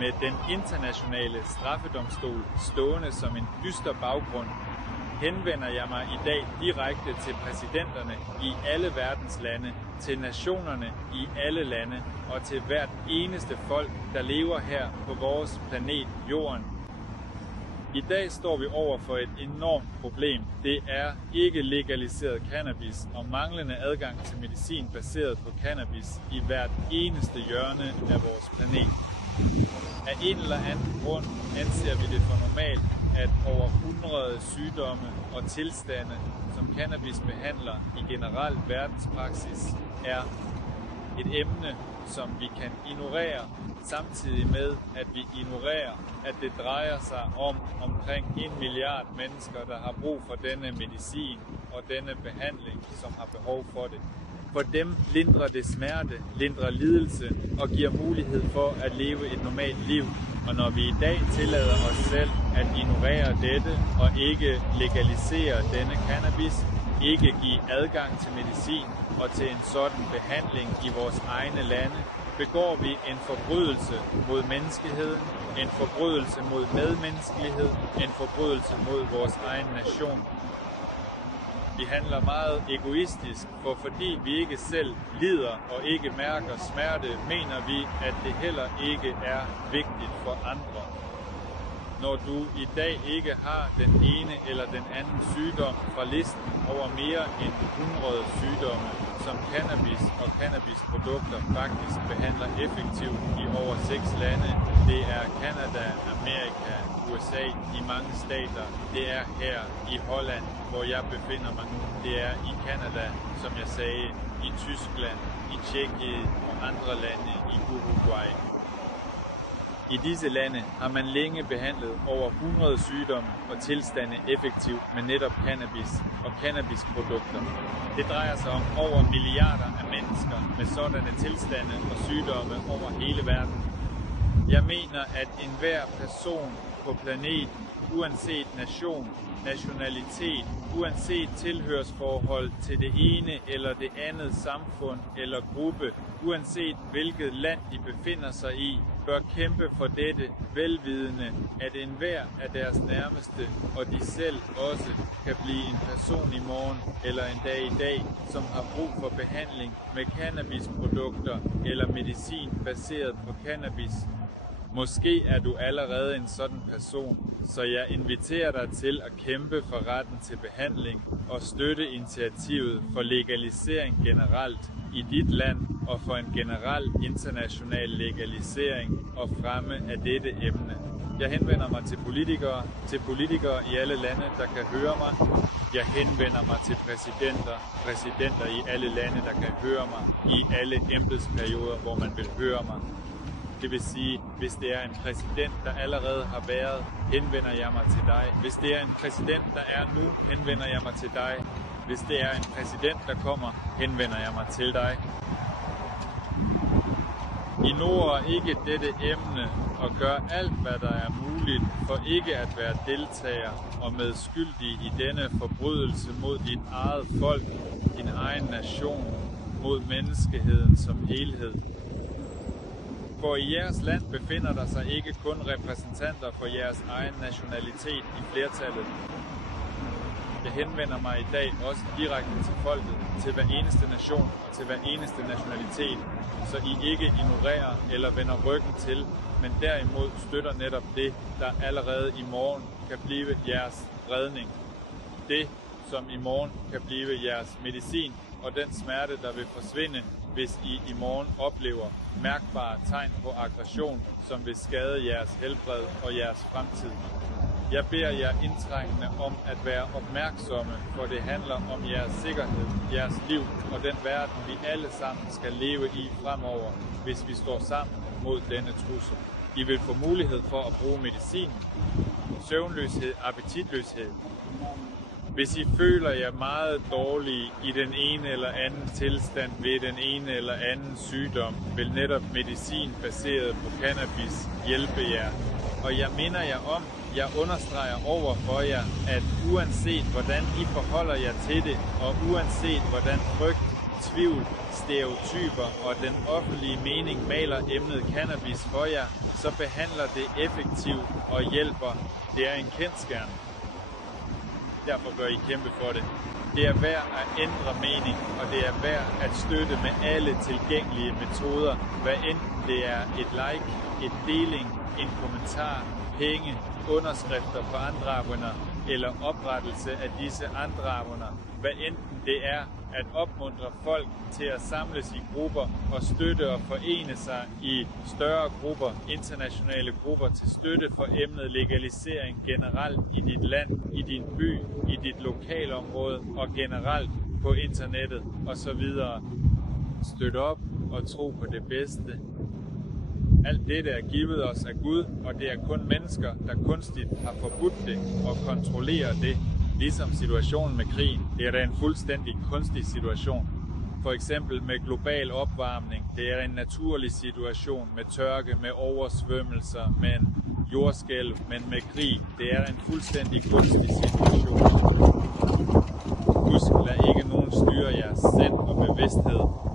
med den internationale straffedomstol stående som en dyster baggrund, henvender jeg mig i dag direkte til præsidenterne i alle verdens lande, til nationerne i alle lande og til hvert eneste folk, der lever her på vores planet Jorden. I dag står vi over for et enormt problem. Det er ikke legaliseret cannabis og manglende adgang til medicin baseret på cannabis i hvert eneste hjørne af vores planet. Af en eller anden grund anser vi det for normalt, at over 100 sygdomme og tilstande, som cannabis behandler i generel verdenspraksis, er et emne, som vi kan ignorere, samtidig med, at vi ignorerer, at det drejer sig om omkring 1 milliard mennesker, der har brug for denne medicin og denne behandling, som har behov for det. For dem lindrer det smerte, lindrer lidelse og giver mulighed for at leve et normalt liv. Og når vi i dag tillader os selv at ignorere dette og ikke legalisere denne cannabis, ikke give adgang til medicin og til en sådan behandling i vores egne lande, begår vi en forbrydelse mod menneskeheden, en forbrydelse mod medmenneskelighed, en forbrydelse mod vores egen nation. Vi handler meget egoistisk, for fordi vi ikke selv lider og ikke mærker smerte, mener vi, at det heller ikke er vigtigt for andre. Når du i dag ikke har den ene eller den anden sygdom fra listen over mere end 100 sygdomme, som cannabis og cannabisprodukter faktisk behandler effektivt i over 6 lande. Det er Canada, Amerika, USA, i mange stater. Det er her i Holland, hvor jeg befinder mig nu. Det er i Canada, som jeg sagde, i Tyskland, i Tjekkiet og andre lande, i Uruguay. I disse lande har man længe behandlet over 100 sygdomme og tilstande effektivt med netop cannabis og cannabisprodukter. Det drejer sig om over milliarder af mennesker med sådanne tilstande og sygdomme over hele verden. Jeg mener, at enhver person på planeten, uanset nation, nationalitet, uanset tilhørsforhold til det ene eller det andet samfund eller gruppe, uanset hvilket land de befinder sig i, bør kæmpe for dette, velvidende, at enhver af deres nærmeste og de selv også kan blive en person i morgen eller en dag i dag, som har brug for behandling med cannabisprodukter eller medicin baseret på cannabis. Måske er du allerede en sådan person, så jeg inviterer dig til at kæmpe for retten til behandling og støtte initiativet for legalisering generelt i dit land og for en generel international legalisering og fremme af dette emne. Jeg henvender mig til politikere i alle lande, der kan høre mig. Jeg henvender mig til præsidenter i alle lande, der kan høre mig i alle embedsperioder, hvor man vil høre mig. Det vil sige, hvis det er en præsident, der allerede har været, henvender jeg mig til dig. Hvis det er en præsident, der er nu, henvender jeg mig til dig. Hvis det er en præsident, der kommer, henvender jeg mig til dig. Ignorer ikke dette emne og gør alt, hvad der er muligt for ikke at være deltager og medskyldig i denne forbrydelse mod dit eget folk, din egen nation, mod menneskeheden som helhed. For i jeres land befinder der sig ikke kun repræsentanter for jeres egen nationalitet i flertallet. Jeg henvender mig i dag også direkte til folket, til hver eneste nation og til hver eneste nationalitet, så I ikke ignorerer eller vender ryggen til, men derimod støtter netop det, der allerede i morgen kan blive jeres redning. Det, som i morgen kan blive jeres medicin og den smerte, der vil forsvinde, hvis I morgen oplever mærkbare tegn på aggression, som vil skade jeres helbred og jeres fremtid. Jeg beder jer indtrængende om at være opmærksomme, for det handler om jeres sikkerhed, jeres liv og den verden, vi alle sammen skal leve i fremover, hvis vi står sammen mod denne trussel. I vil få mulighed for at bruge medicin, søvnløshed, appetitløshed. Hvis I føler jer meget dårlige i den ene eller anden tilstand ved den ene eller anden sygdom, vil netop medicin baseret på cannabis hjælpe jer. Og jeg minder jer om, jeg understreger over for jer, at uanset hvordan I forholder jer til det, og uanset hvordan frygt, tvivl, stereotyper og den offentlige mening maler emnet cannabis for jer, så behandler det effektivt og hjælper. Det er en kendsgerning. Derfor bør I kæmpe for det. Det er værd at ændre mening, og det er værd at støtte med alle tilgængelige metoder, hvad enten det er et like, et deling, en kommentar, penge, underskrifter på andre abonner eller oprettelse af disse andre abonner. Hvad enten det er at opmuntre folk til at samles i grupper og støtte og forene sig i større grupper, internationale grupper til støtte for emnet legalisering generelt i dit land, i din by, i dit lokalområde og generelt på internettet osv. Støt op og tro på det bedste. Alt dette er givet os af Gud, og det er kun mennesker, der kunstigt har forbudt det og kontrollerer det, ligesom situationen med krigen. Det er da en fuldstændig kunstig situation. For eksempel med global opvarmning. Det er en naturlig situation med tørke, med oversvømmelser, med en jordskælv, men med krig. Det er en fuldstændig kunstig situation. Husk, lad ikke nogen styre jeres sind og bevidsthed.